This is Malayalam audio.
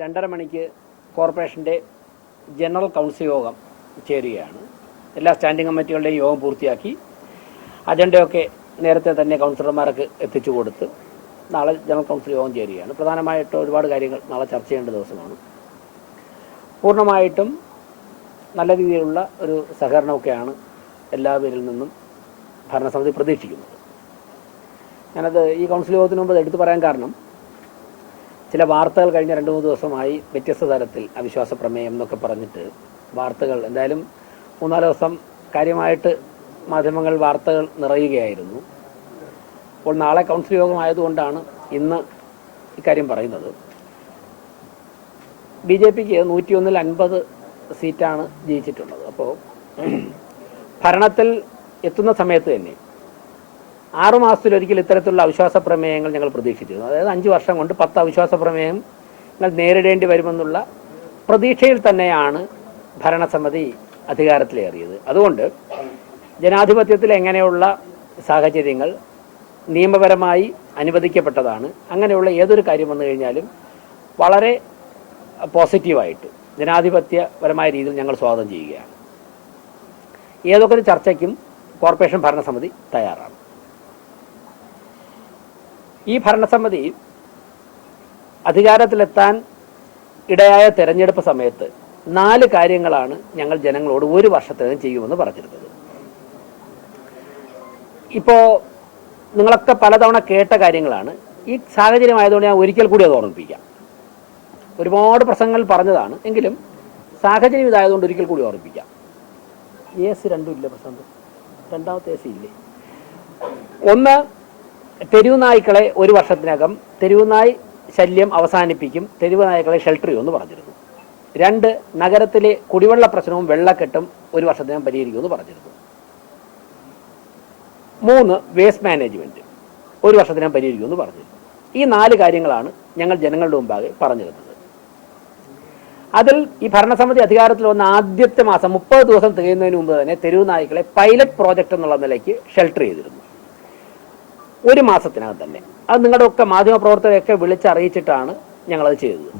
2:30 മണിക്ക് കോർപ്പറേഷൻ്റെ ജനറൽ കൗൺസിൽ യോഗം ചേരുകയാണ്. എല്ലാ സ്റ്റാൻഡിംഗ് കമ്മിറ്റികളുടെയും യോഗം പൂർത്തിയാക്കി അജണ്ടയൊക്കെ നേരത്തെ തന്നെ കൗൺസിലർമാർക്ക് എത്തിച്ചു കൊടുത്ത് നാളെ ജനറൽ കൗൺസിൽ യോഗം ചേരുകയാണ്. പ്രധാനമായിട്ട് ഒരുപാട് കാര്യങ്ങൾ നാളെ ചർച്ച ചെയ്യേണ്ട ദിവസമാണ്. പൂർണ്ണമായിട്ടും നല്ല രീതിയിലുള്ള ഒരു സഹകരണമൊക്കെയാണ് എല്ലാവരിൽ നിന്നും ഭരണസമിതി പ്രതീക്ഷിക്കുന്നത്. ഞാനത് ഈ കൗൺസിൽ യോഗത്തിന് മുമ്പ് എടുത്തു പറയാൻ കാരണം, ചില വാർത്തകൾ കഴിഞ്ഞ 2-3 ദിവസമായി വ്യത്യസ്ത തരത്തിൽ അവിശ്വാസ പ്രമേയം എന്നൊക്കെ പറഞ്ഞിട്ട് വാർത്തകൾ, എന്തായാലും 3-4 ദിവസം കാര്യമായിട്ട് മാധ്യമങ്ങൾ വാർത്തകൾ നിറയുകയായിരുന്നു. അപ്പോൾ നാളെ കൗൺസിൽ യോഗമായതുകൊണ്ടാണ് ഇന്ന് ഇക്കാര്യം പറയുന്നത്. BJPക്ക് 101-ൽ 50 സീറ്റാണ് ജയിച്ചിട്ടുള്ളത്. അപ്പോൾ ഭരണത്തിൽ എത്തുന്ന സമയത്ത് തന്നെ 6 മാസത്തിലൊരിക്കൽ ഇത്തരത്തിലുള്ള അവിശ്വാസ പ്രമേയങ്ങൾ ഞങ്ങൾ പ്രതീക്ഷിച്ചിരുന്നു. അതായത് 5 വർഷം കൊണ്ട് 10 അവിശ്വാസ പ്രമേയങ്ങൾ നേരിടേണ്ടി വരുമെന്നുള്ള പ്രതീക്ഷയിൽ തന്നെയാണ് ഭരണസമിതി അധികാരത്തിലേറിയത്. അതുകൊണ്ട് ജനാധിപത്യത്തിൽ എങ്ങനെയുള്ള സാഹചര്യങ്ങൾ നിയമപരമായി അനുവദിക്കപ്പെട്ടതാണ്. അങ്ങനെയുള്ള ഏതൊരു കാര്യം വന്നു കഴിഞ്ഞാലും വളരെ പോസിറ്റീവായിട്ട് ജനാധിപത്യപരമായ രീതിയിൽ ഞങ്ങൾ സ്വാഗതം ചെയ്യുകയാണ്. ഏതൊക്കെ ഒരു ചർച്ചയ്ക്കും കോർപ്പറേഷൻ ഭരണസമിതി തയ്യാറാണ്. ഈ ഭരണസമിതി അധികാരത്തിലെത്താൻ ഇടയായ തെരഞ്ഞെടുപ്പ് സമയത്ത് 4 കാര്യങ്ങളാണ് ഞങ്ങൾ ജനങ്ങളോട് 1 വർഷത്തിനകം ചെയ്യുമെന്ന് പറഞ്ഞിരുന്നത്. ഇപ്പോൾ നിങ്ങളൊക്കെ പലതവണ കേട്ട കാര്യങ്ങളാണ്. ഈ സാഹചര്യമായതുകൊണ്ട് ഞാൻ ഒരിക്കൽ കൂടി അത് ഓർമ്മിപ്പിക്കാം. ഒരുപാട് പ്രസംഗങ്ങൾ പറഞ്ഞതാണ്, എങ്കിലും സാഹചര്യം ഇതായതുകൊണ്ട് ഒരിക്കൽ കൂടി ഓർമ്മിപ്പിക്കാം. AC 2 ഇല്ല പ്രസംഗം, രണ്ടാമത്തെ AC ഇല്ലേ? 1, തെരുവ് നായ്ക്കളെ 1 വർഷത്തിനകം തെരുവ് നായ് ശല്യം അവസാനിപ്പിക്കും, തെരുവ് നായ്ക്കളെ ഷെൽട്ടർ ചെയ്യുമെന്ന് പറഞ്ഞിരുന്നു. 2, നഗരത്തിലെ കുടിവെള്ള പ്രശ്നവും വെള്ളക്കെട്ടും 1 വർഷത്തിനകം പരിഹരിക്കുമെന്ന് പറഞ്ഞിരുന്നു. 3, വേസ്റ്റ് മാനേജ്മെന്റ് 1 വർഷത്തിനകം പരിഹരിക്കുമെന്ന് പറഞ്ഞിരുന്നു. ഈ 4 കാര്യങ്ങളാണ് ഞങ്ങൾ ജനങ്ങളുടെ മുമ്പാകെ പറഞ്ഞിരുന്നത്. അതിൽ ഈ ഭരണസമിതി അധികാരത്തിൽ വന്ന ആദ്യത്തെ മാസം 30 ദിവസം തികയുന്നതിന് മുമ്പ് തന്നെ തെരുവ് നായ്ക്കളെ പൈലറ്റ് പ്രോജക്റ്റ് എന്നുള്ള നിലയ്ക്ക് ഷെൽട്ടർ ചെയ്തിരുന്നു. 1 മാസത്തിനകം തന്നെ. അത് നിങ്ങളുടെ ഒക്കെ മാധ്യമപ്രവർത്തകരെയൊക്കെ വിളിച്ചറിയിച്ചിട്ടാണ് ഞങ്ങളത് ചെയ്തത്.